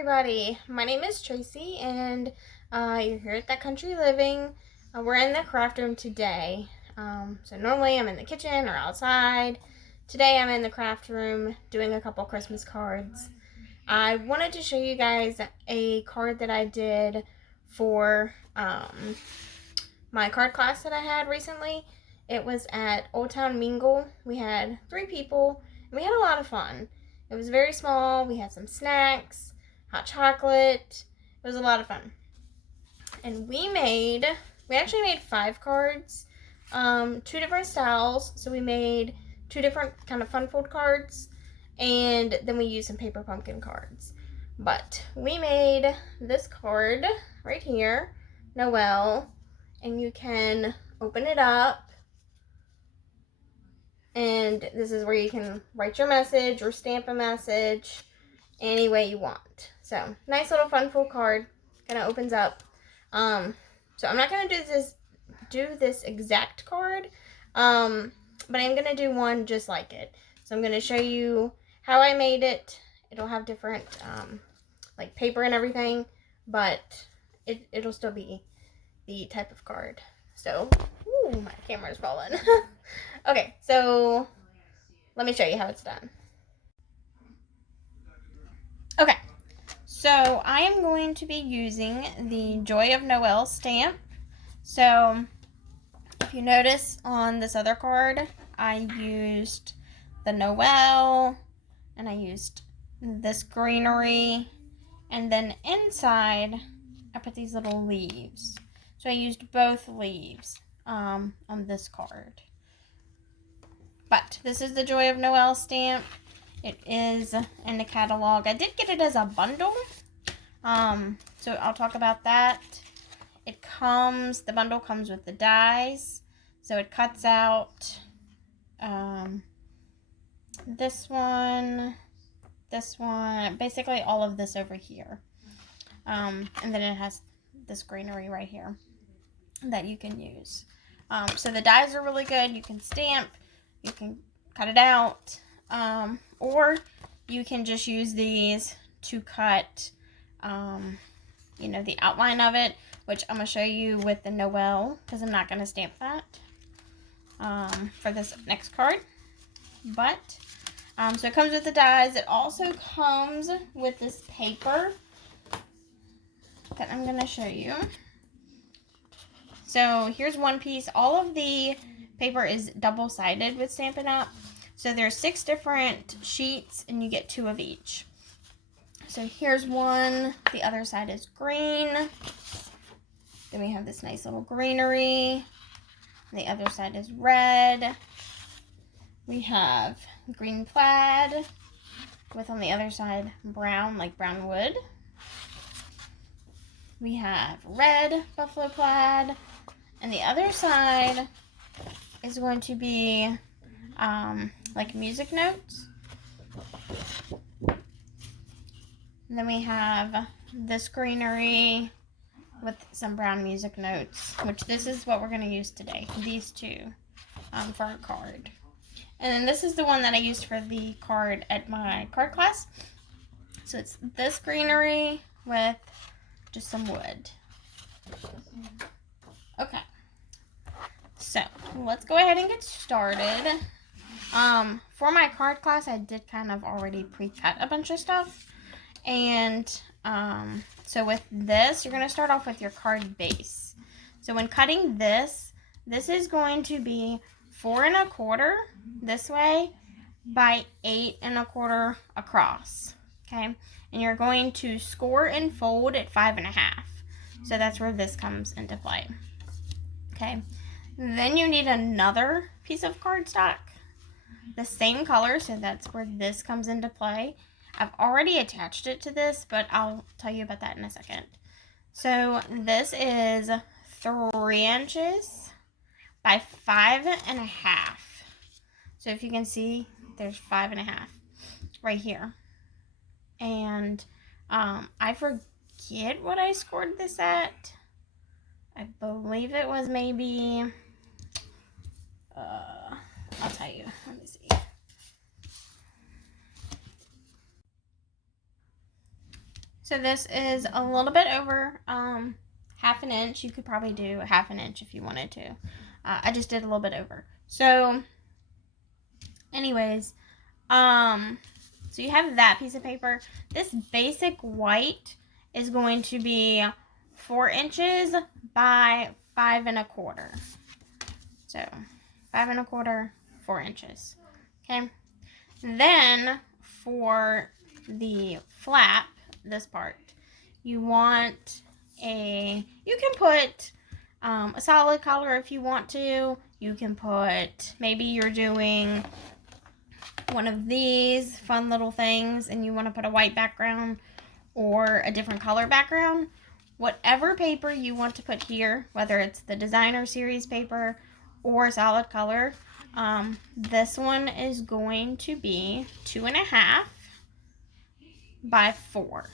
everybody, my name is Tracy and you're here at That Country Living. We're in the craft room today. So normally I'm in the kitchen or outside. Today I'm in the craft room doing a couple Christmas cards. I wanted to show you guys a card that I did for my card class that I had recently. It was at Old Town Mingle. We had 3 people and we had a lot of fun. It was very small. We had some snacks, hot chocolate. It was a lot of fun. And we actually made 5 cards, 2 different styles. So we made 2 different kind of fun fold cards, and then we used some paper pumpkin cards. But we made this card right here, Noel, and you can open it up. And this is where you can write your message or stamp a message any way you want. So nice little fun full card. Kind of opens up. So I'm not gonna do this exact card, but I'm gonna do one just like it. So I'm gonna show you how I made it. It'll have different like paper and everything, but it'll still be the type of card. So, ooh, my camera's falling. Okay, so let me show you how it's done. Okay, so I am going to be using the Joy of Noel stamp. So if you notice on this other card, I used the Noel and I used this greenery, and then inside I put these little leaves. So I used both leaves on this card. But this is the Joy of Noel stamp. It is in the catalog. I did get it as a bundle. So I'll talk about that. The bundle comes with the dies. So it cuts out this one, basically all of this over here. And then it has this greenery right here that you can use. So the dies are really good. You can stamp, you can cut it out, or you can just use these to cut, the outline of it, which I'm going to show you with the Noel, because I'm not going to stamp that for this next card. But, so it comes with the dies. It also comes with this paper that I'm going to show you. So here's one piece. All of the paper is double-sided with Stampin' Up. So there's 6 different sheets and you get 2 of each. So here's one. The other side is green. Then we have this nice little greenery. The other side is red. We have green plaid with on the other side brown, like brown wood. We have red buffalo plaid. And the other side is going to be like music notes. And then we have this greenery with some brown music notes, which this is what we're going to use today. These 2 for our card. And then this is the one that I used for the card at my card class. So it's this greenery with just some wood. Okay. So let's go ahead and get started. For my card class, I did kind of already pre-cut a bunch of stuff. And so with this, you're going to start off with your card base. So when cutting this is going to be 4 1/4 this way by 8 1/4 across. Okay, and you're going to score and fold at 5 1/2. So that's where this comes into play. Okay, then you need another piece of cardstock, the same color, so that's where this comes into play. I've already attached it to this, but I'll tell you about that in a second. So this is 3 inches by 5 1/2. So if you can see, there's 5 1/2 right here. And I forget what I scored this at. I believe it was maybe, I'll tell you, let me see. So this is a little bit over half an inch. You could probably do half an inch if you wanted to. I just did a little bit over. So anyways, so you have that piece of paper. This basic white is going to be 4 inches by 5 1/4. So 5 1/4, 4 inches. Okay. Then for the flap, this part, you want you can put a solid color if you want to. You can put, maybe you're doing one of these fun little things and you want to put a white background or a different color background. Whatever paper you want to put here, whether it's the designer series paper or solid color, this one is going to be 2.5 by 4.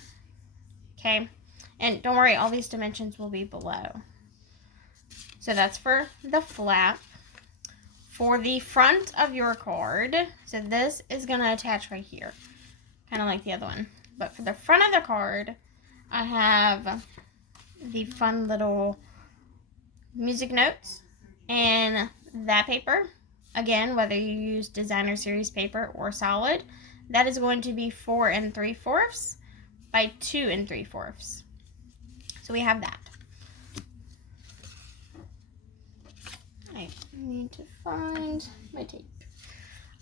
Okay, and don't worry, all these dimensions will be below. So that's for the flap. For the front of your card, so this is going to attach right here, kind of like the other one. But for the front of the card, I have the fun little music notes and that paper. Again, whether you use designer series paper or solid, that is going to be 4 3/4 by 2 3/4. So we have that. I need to find my tape.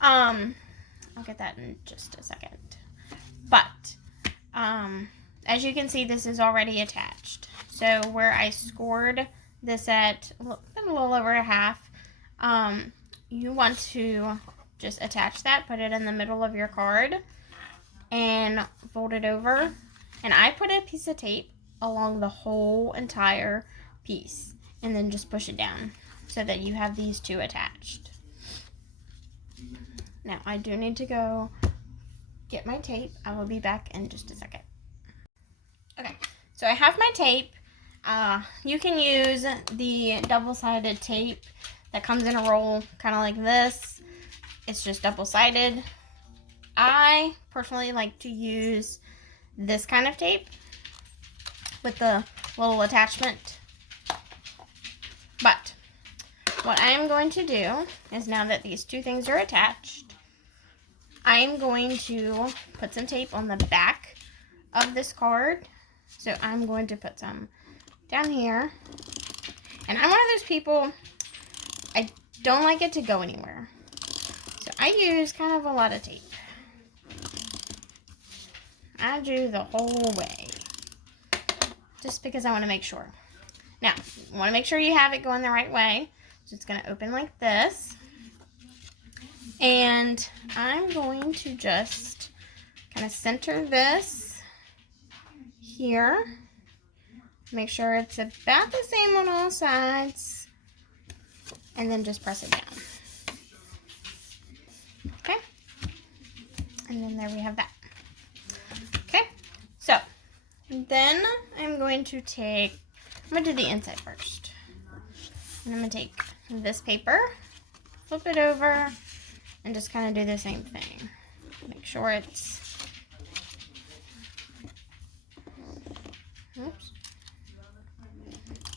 I'll get that in just a second. But as you can see, this is already attached. So where I scored this at a little over a half, you want to just attach that, put it in the middle of your card, and fold it over. And I put a piece of tape along the whole entire piece, and then just push it down so that you have these two attached. Now I do need to go get my tape. I will be back in just a second. Okay, so I have my tape. You can use the double-sided tape that comes in a roll, kind of like this. It's just double-sided. I personally like to use this kind of tape with the little attachment. But what I am going to do is, now that these two things are attached, I am going to put some tape on the back of this card. So I'm going to put some down here. And I'm one of those people, I don't like it to go anywhere. So I use kind of a lot of tape. I do the whole way, just because I want to make sure. Now, you want to make sure you have it going the right way. So it's going to open like this. And I'm going to just kind of center this here. Make sure it's about the same on all sides. And then just press it down. Okay. And then there we have that. Okay. So then I'm going to do the inside first. And I'm going to take this paper, flip it over, and just kind of do the same thing. Make sure it's, oops.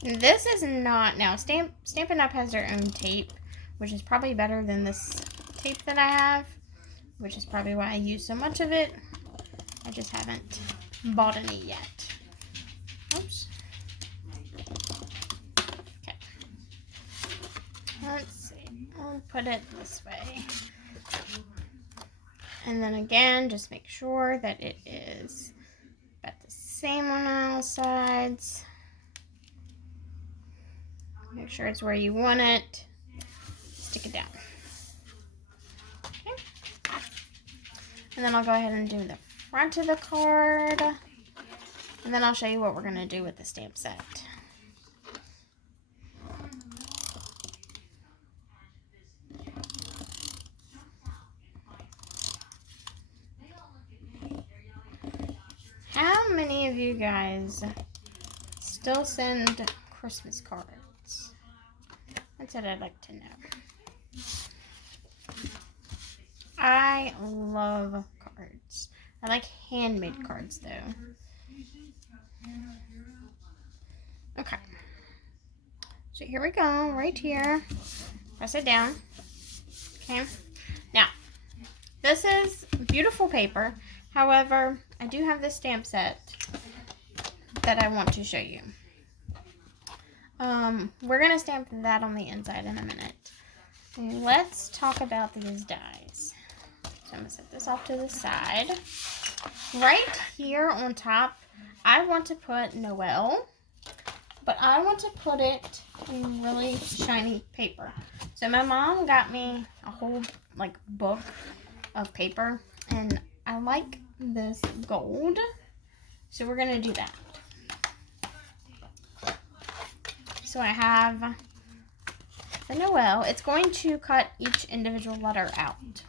This is not, now Stampin' Up! Has their own tape, which is probably better than this tape that I have, which is probably why I use so much of it. I just haven't bought any yet. Oops. Okay. Let's see. I'll put it this way. And then again, just make sure that it is about the same on all sides. Make sure it's where you want it. Stick it down. Okay. And then I'll go ahead and do the front of the card. And then I'll show you what we're going to do with the stamp set. How many of you guys still send Christmas cards? That's what I'd like to know. I love cards. I like handmade cards though. Okay. So here we go, right here. Press it down. Okay. Now, this is beautiful paper. However, I do have this stamp set that I want to show you. We're going to stamp that on the inside in a minute. Let's talk about these dies. So I'm going to set this off to the side. Right here on top, I want to put Noel, but I want to put it in really shiny paper. So my mom got me a whole book of paper, and I like this gold, so we're going to do that. So I have the Noel. It's going to cut each individual letter out.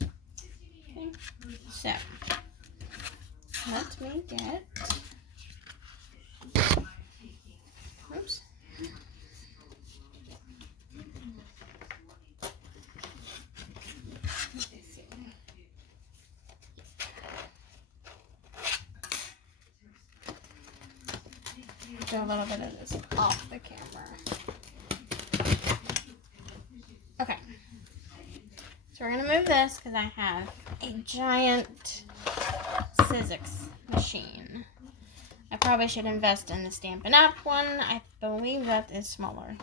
Okay, so let me get, oops. Do a little bit of this off the camera. Okay. So we're going to move this because I have a giant Sizzix machine. I probably should invest in the Stampin' Up! One. I believe that is smaller.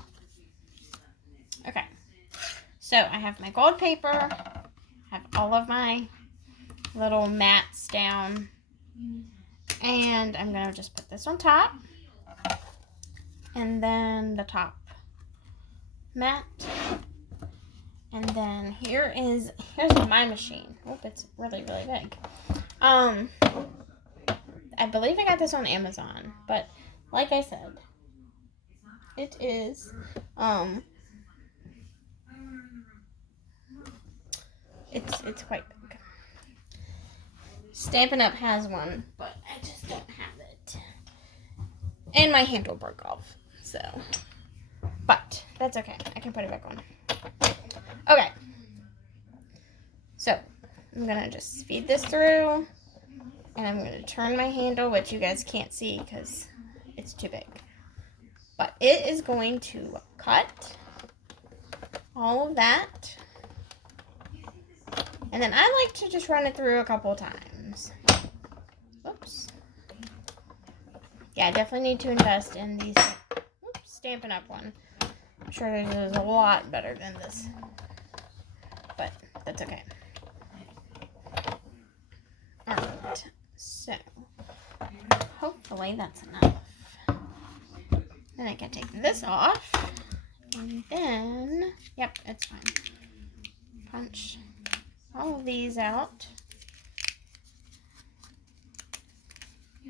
Okay. So I have my gold paper. Have all of my little mats down. And I'm going to just put this on top. And then the top mat. And then here's my machine. Oh, it's really, really big. I believe I got this on Amazon, but like I said, it is it's quite big. Stampin' Up! Has one, but I just don't have it. And my handle broke off, so. But that's okay. I can put it back on. Okay. So I'm gonna just feed this through, and I'm gonna turn my handle, which you guys can't see because it's too big. But it is going to cut all of that. And then I like to just run it through a couple times. Oops. Yeah, I definitely need to invest in these. Oops, Stampin' Up! One. I'm sure this is a lot better than this. But that's okay. Alright. So, hopefully that's enough. Then I can take this off. And then, yep, it's fine. Punch all of these out.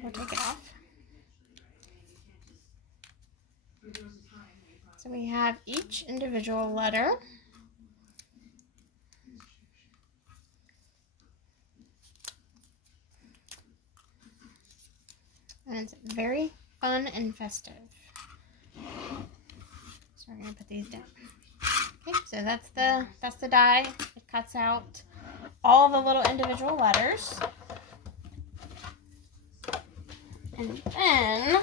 We'll take it off. So we have each individual letter. And it's very fun and festive. So we're gonna put these down. Okay, so that's the die. It cuts out all the little individual letters. And then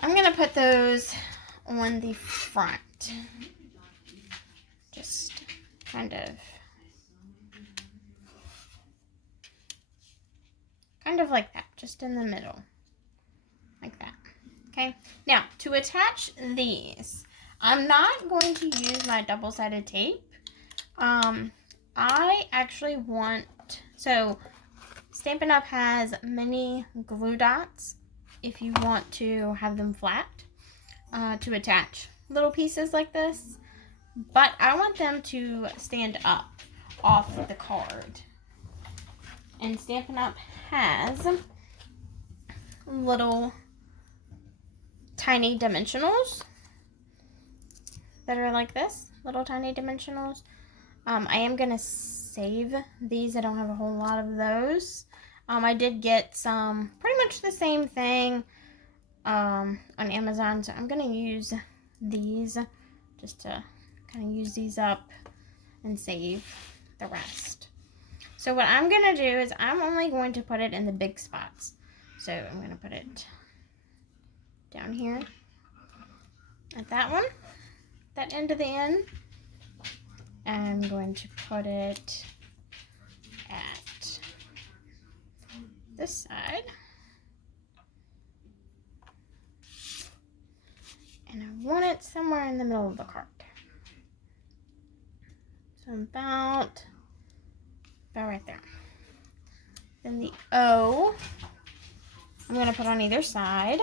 I'm gonna put those on the front. Just kind of like that, just in the middle. Like that. Okay, now to attach these, I'm not going to use my double-sided tape. I actually want, so Stampin' Up! Has mini glue dots if you want to have them flat to attach little pieces like this, but I want them to stand up off the card. And Stampin' Up! Has little tiny dimensionals that are like this, little tiny dimensionals. I am gonna save these. I don't have a whole lot of those. I did get some pretty much the same thing on Amazon, so I'm gonna use these just to kind of use these up and save. the rest. So what I'm going to do is I'm only going to put it in the big spots. So I'm going to put it down here at that one, that end of the end. I'm going to put it at this side. And I want it somewhere in the middle of the card. So about right there. Then the O, I'm going to put on either side.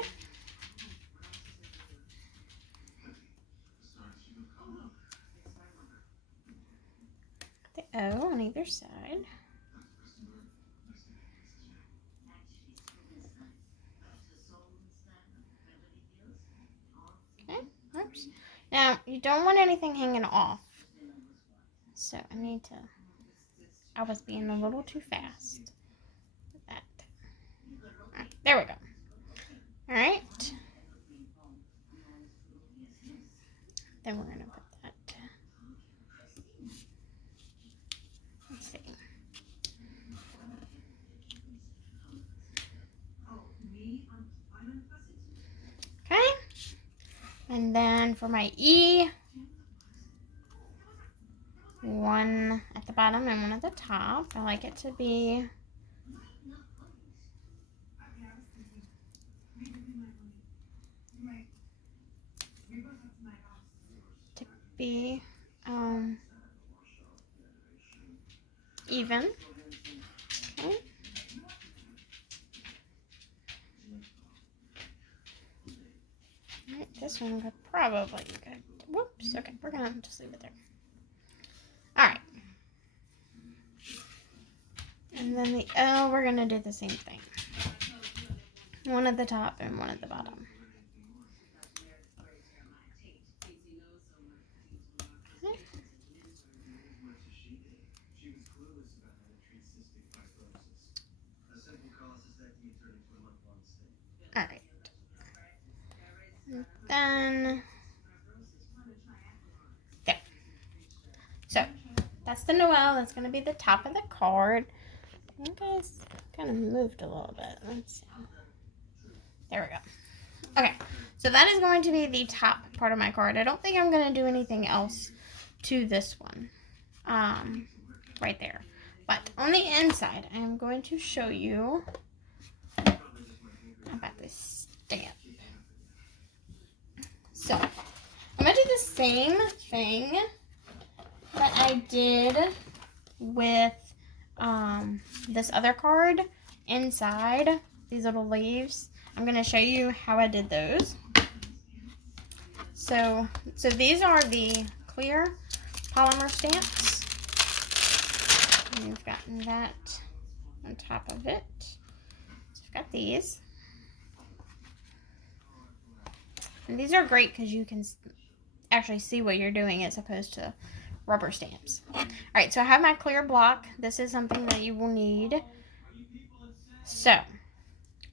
The O on either side. Okay, oops. Now, you don't want anything hanging off. So I was being a little too fast. Right, there we go. All right. Then we're going to put that. Let's see. Okay. And then for my E, one at the bottom and one at the top. I like it to be even. Okay. Alright, this one could probably go. Whoops. Okay, we're gonna just leave it there. Alright. And then the L, we're gonna do the same thing. One at the top and one at the bottom. Okay. Alright. And then there. So that's the Noel. That's going to be the top of the card. I think it's kind of moved a little bit. Let's see. There we go. Okay, so that is going to be the top part of my card. I don't think I'm going to do anything else to this one. Right there. But on the inside, I'm going to show you about this stamp. So, I'm going to do the same thing that I did with this other card inside these little leaves. I'm going to show you how I did those. So these are the clear polymer stamps. And you've gotten that on top of it. So I've got these. And these are great because you can actually see what you're doing as opposed to rubber stamps. Alright, so I have my clear block. This is something that you will need. So,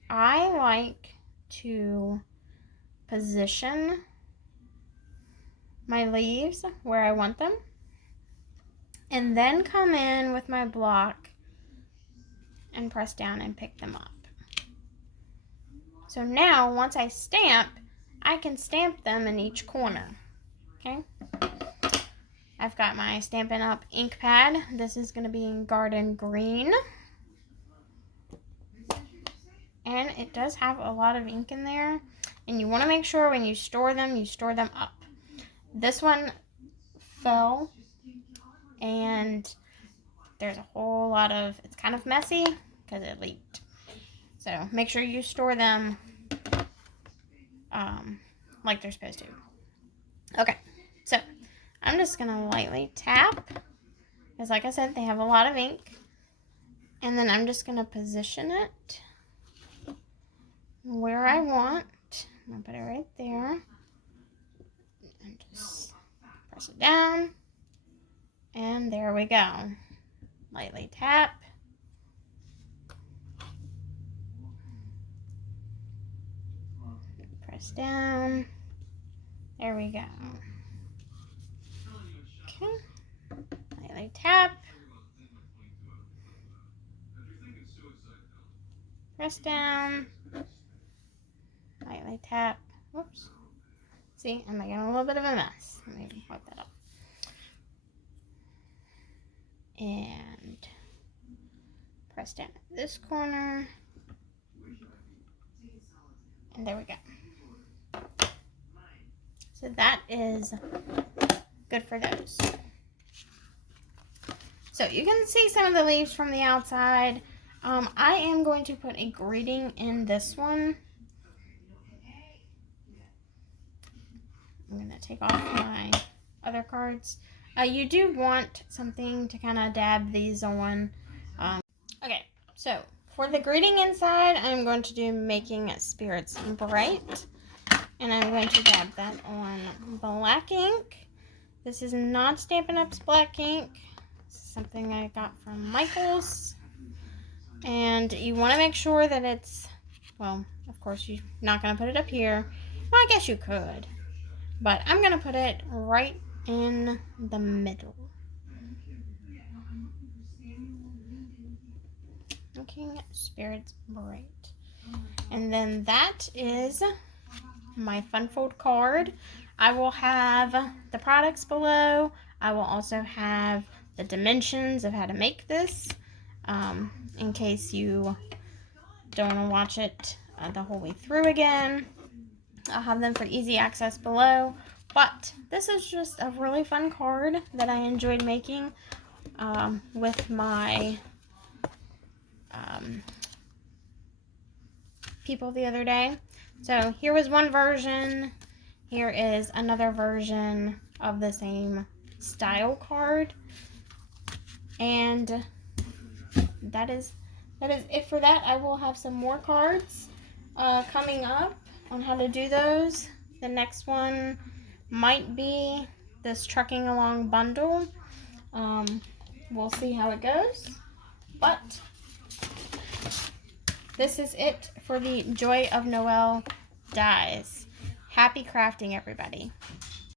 I like to position my leaves where I want them. And then come in with my block and press down and pick them up. So now, once I stamp, I can stamp them in each corner. Okay? I've got my Stampin' Up! Ink pad. This is going to be in Garden Green. And it does have a lot of ink in there. And you want to make sure when you store them up. This one fell. And there's a whole lot of, it's kind of messy because it leaked. So make sure you store them like they're supposed to. Okay, so I'm just going to lightly tap. Because like I said, they have a lot of ink. And then I'm just going to position it where I want. I'm going to put it right there. And just press it down. And there we go. Lightly tap. Press down. There we go. Okay. Lightly tap. press down, lightly tap. Whoops. See, I'm making a little bit of a mess. Let me wipe that up. And press down at this corner. And there we go. So that is good for those. So you can see some of the leaves from the outside. I am going to put a greeting in this one. I'm going to take off my other cards. You do want something to kind of dab these on. Okay, so for the greeting inside, I'm going to do Making Spirits Bright. And I'm going to dab that on black ink. This is not Stampin' Up's black ink. This is something I got from Michael's. And you want to make sure that it's, well, of course you're not going to put it up here. Well, I guess you could. But I'm going to put it right in the middle. Making Spirits Bright. And then that is my Fun Fold card. I will have the products below. I will also have the dimensions of how to make this, in case you don't want to watch it the whole way through again. I'll have them for easy access below. But this is just a really fun card that I enjoyed making with my people the other day. So here was one version. Here is another version of the same style card. And that is it for that. I will have some more cards coming up on how to do those. The next one might be this Trucking Along bundle. We'll see how it goes. But this is it for the Joy of Noel dies. Happy crafting, everybody.